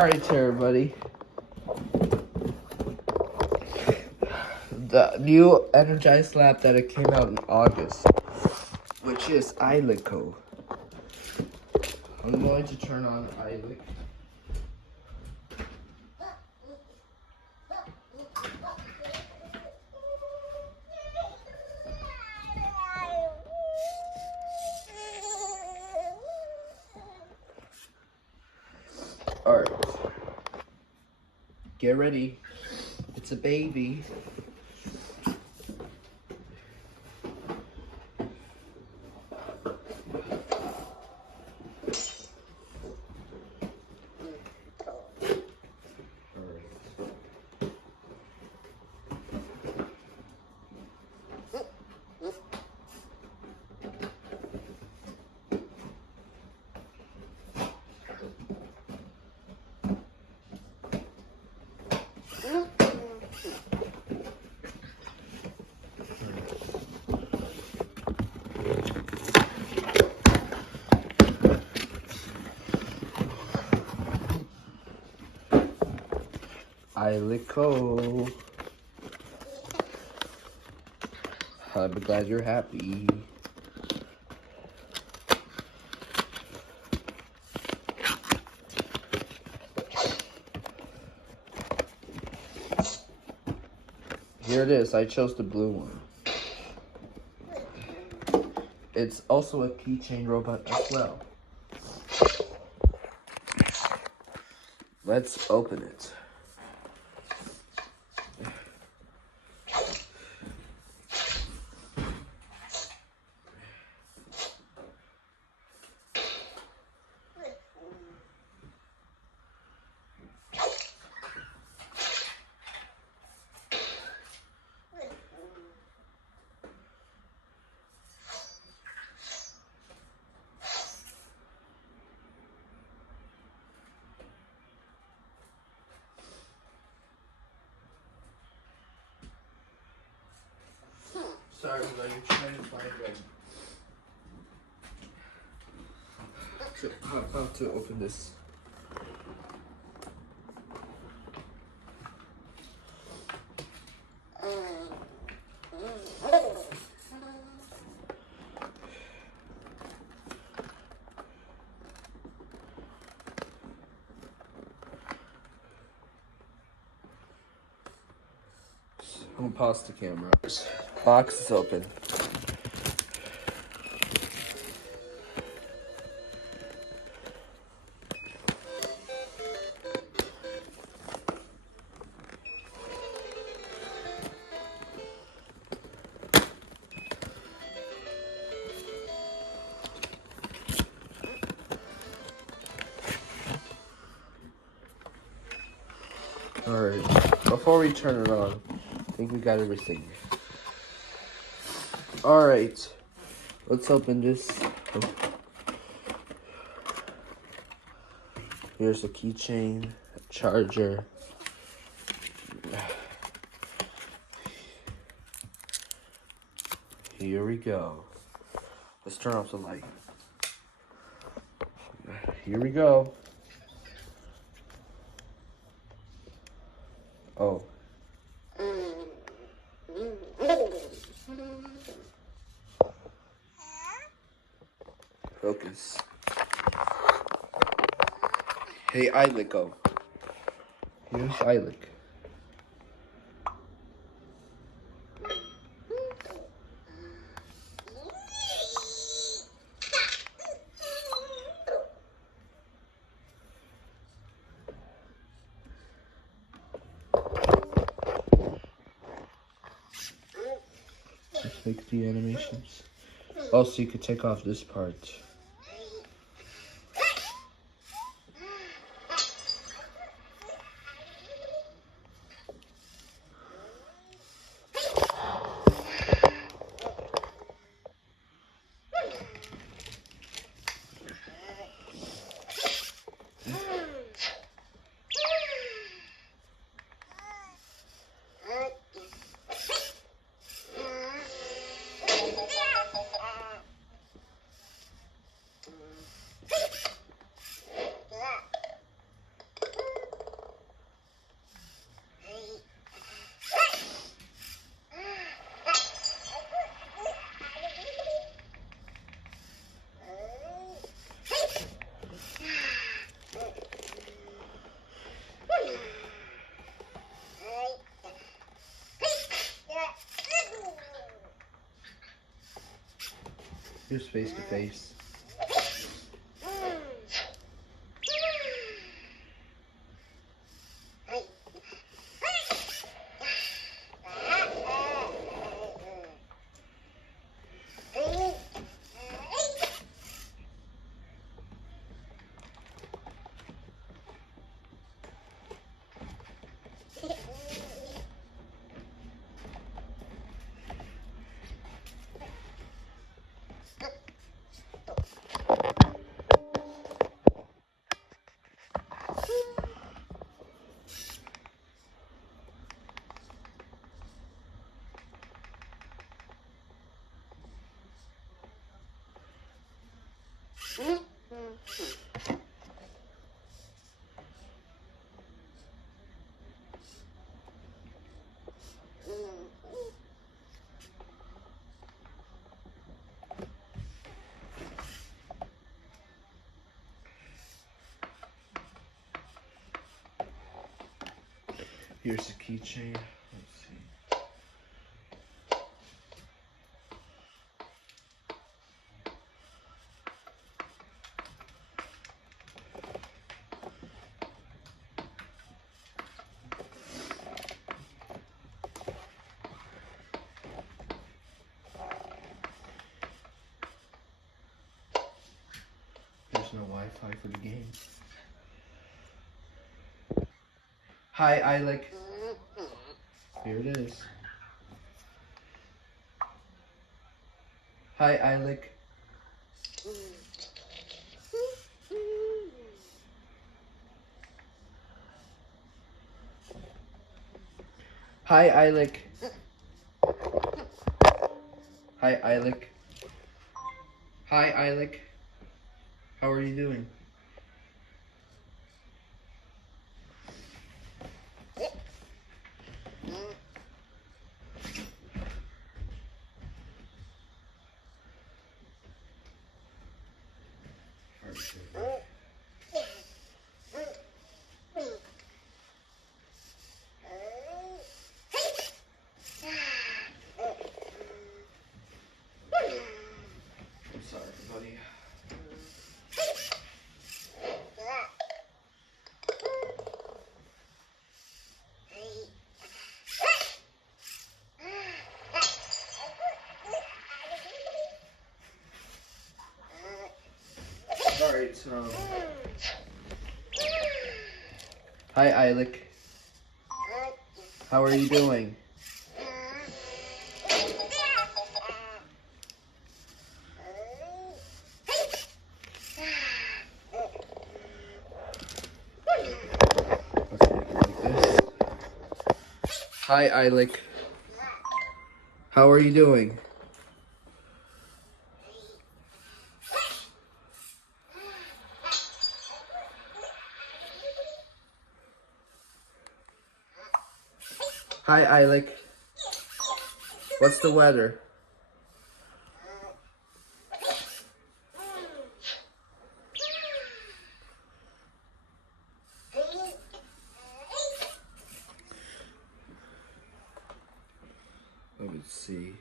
Alright, everybody. The new Energize lab that it came out in August, which is Eiliko. I'm going to turn on Eilik. Alright. Get ready. It's a baby. Eiliko. I'm glad you're happy. Here it is. I chose the blue one. It's also a keychain robot as well. Let's open it. Sorry, but you're trying to find how to open this. I'm gonna pause the camera. Box is open. Alright, before we turn it on, I think we got everything. Alright, let's open this. Here's a keychain, a charger. Here we go. Let's turn off the light. Here we go. Oh. Focus. Hey, Eiliko. Here's Eilik. Let's make the animations. Also, you could take off this part. Just face to face. Here's the keychain. Let's see. There's no Wi-Fi for the game. Hi, Eilik. Here it is. Hi, Eilik. Hi, Eilik. Hi, Eilik. Hi, Eilik. How are you doing? I'm sorry, buddy. Alright, so... Hi, Eilik. How are you doing? Hi, Eilik. How are you doing? Hi, Eilik. What's the weather? Let me see.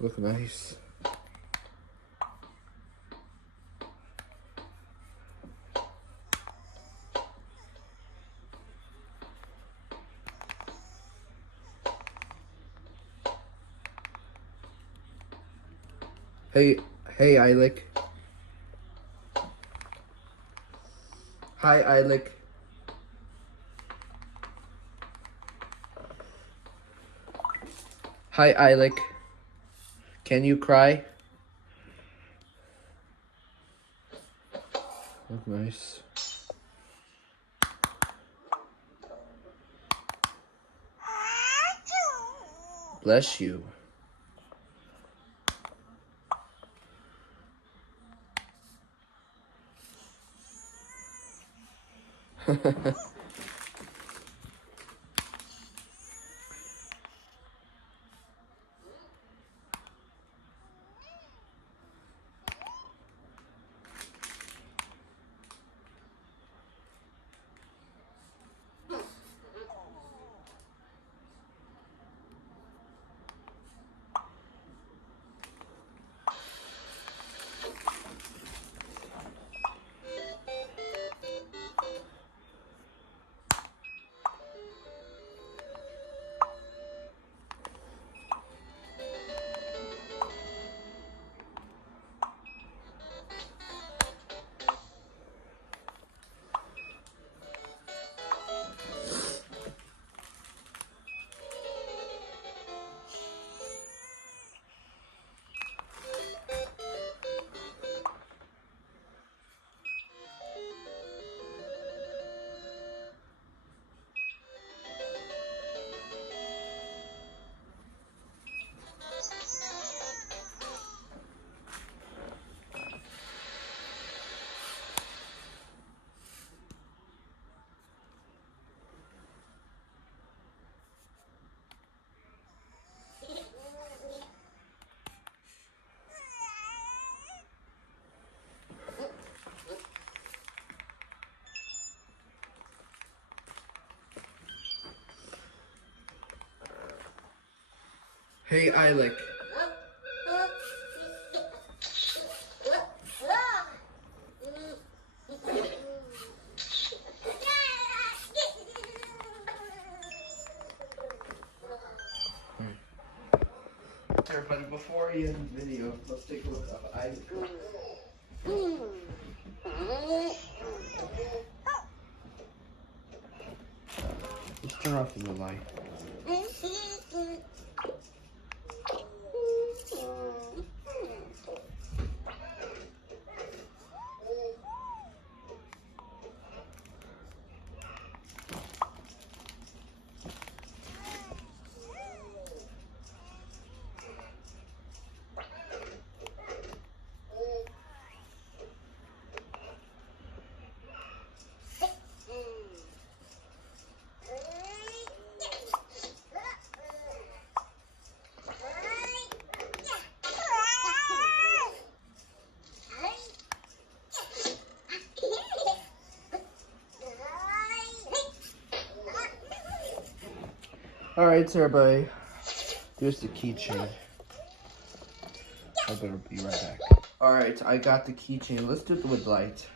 Look nice. Hey, Eilik. Hi, Eilik. Hi, Eilik. Can you cry? That's nice. Bless you. Hey, Eilik. Everybody, before you end the video, let's take a look at Eilik. Let's turn off the light. Alright, so everybody, here's the keychain. I better be right back. Alright, I got the keychain. Let's do it with light.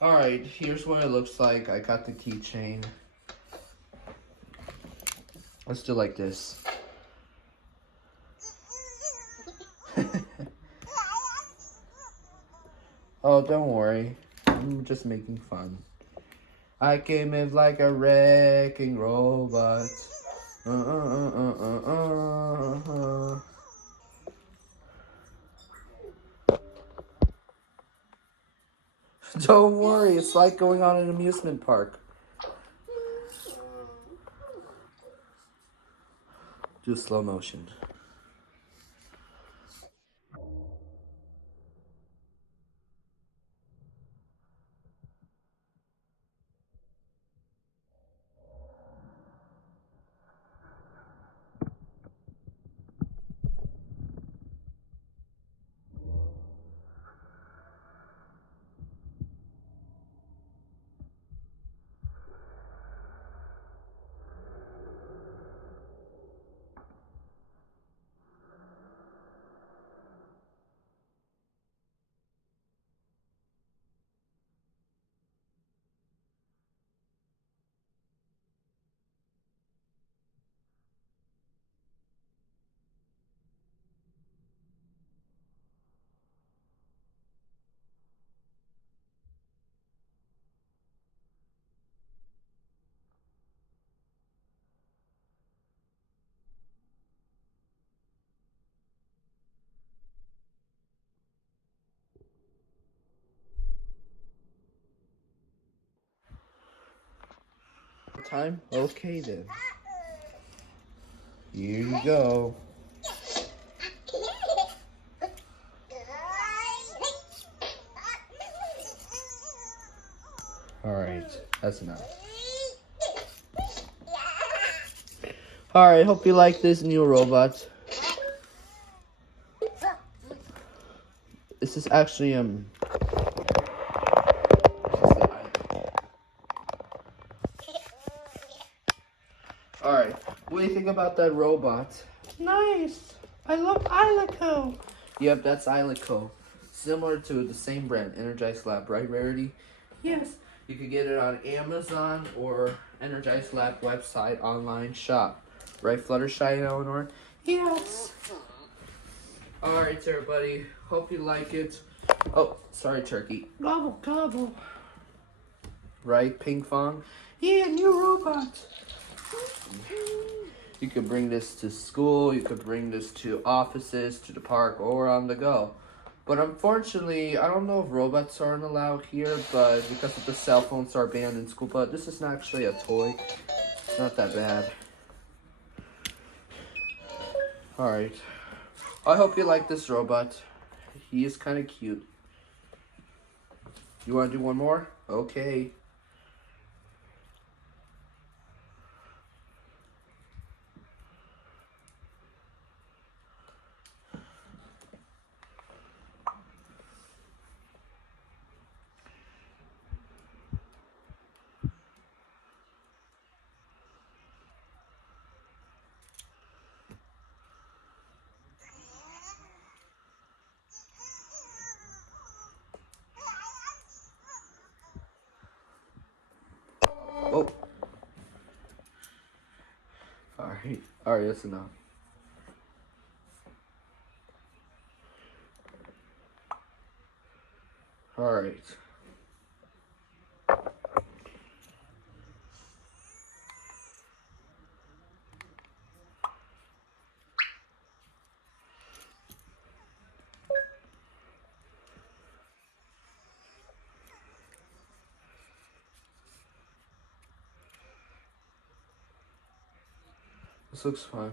Alright, here's what it looks like. I got the keychain. Let's do it like this. Oh, don't worry. I'm just making fun. I came in like a wrecking robot. Don't worry, it's like going on an amusement park. Do slow motion. time? Okay then. Here you go. Alright, that's enough. Alright, hope you like this new robot. This is actually, Alright, what do you think about that robot? Nice. I love Eiliko. Yep, that's Eiliko. Similar to the same brand, Energize Lab, right, Rarity? Yes. You could get it on Amazon or Energize Lab website online shop. Right, Fluttershy and Elinor? Yes. Alright, everybody. Hope you like it. Oh, sorry, Turkey. Gobble, gobble. Right, Ping Fong? Yeah, new robot. You could bring this to school, you could bring this to offices, to the park, or on the go. But unfortunately, I don't know if robots aren't allowed here, but because of the cell phones are banned in school, but this is not actually a toy. It's not that bad. Alright. I hope you like this robot. He is kind of cute. You want to do one more? Okay. Oh. Alright, that's enough. Alright. This looks fun.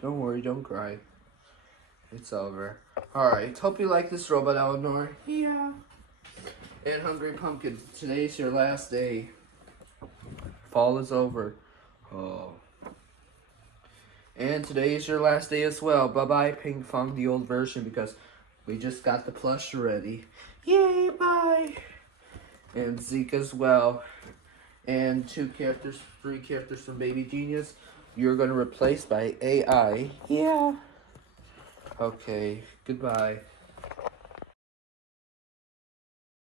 Don't worry, don't cry. It's over. Alright, hope you like this robot, Elinor. Yeah. And Hungry Pumpkin, today's your last day. Fall is over. Oh. And today is your last day as well. Bye-bye, Ping Fong, the old version, because we just got the plush already. Yay, bye. And Zeke as well. And 3 characters from Baby Genius. You're going to replace by AI. Yeah. Okay, goodbye.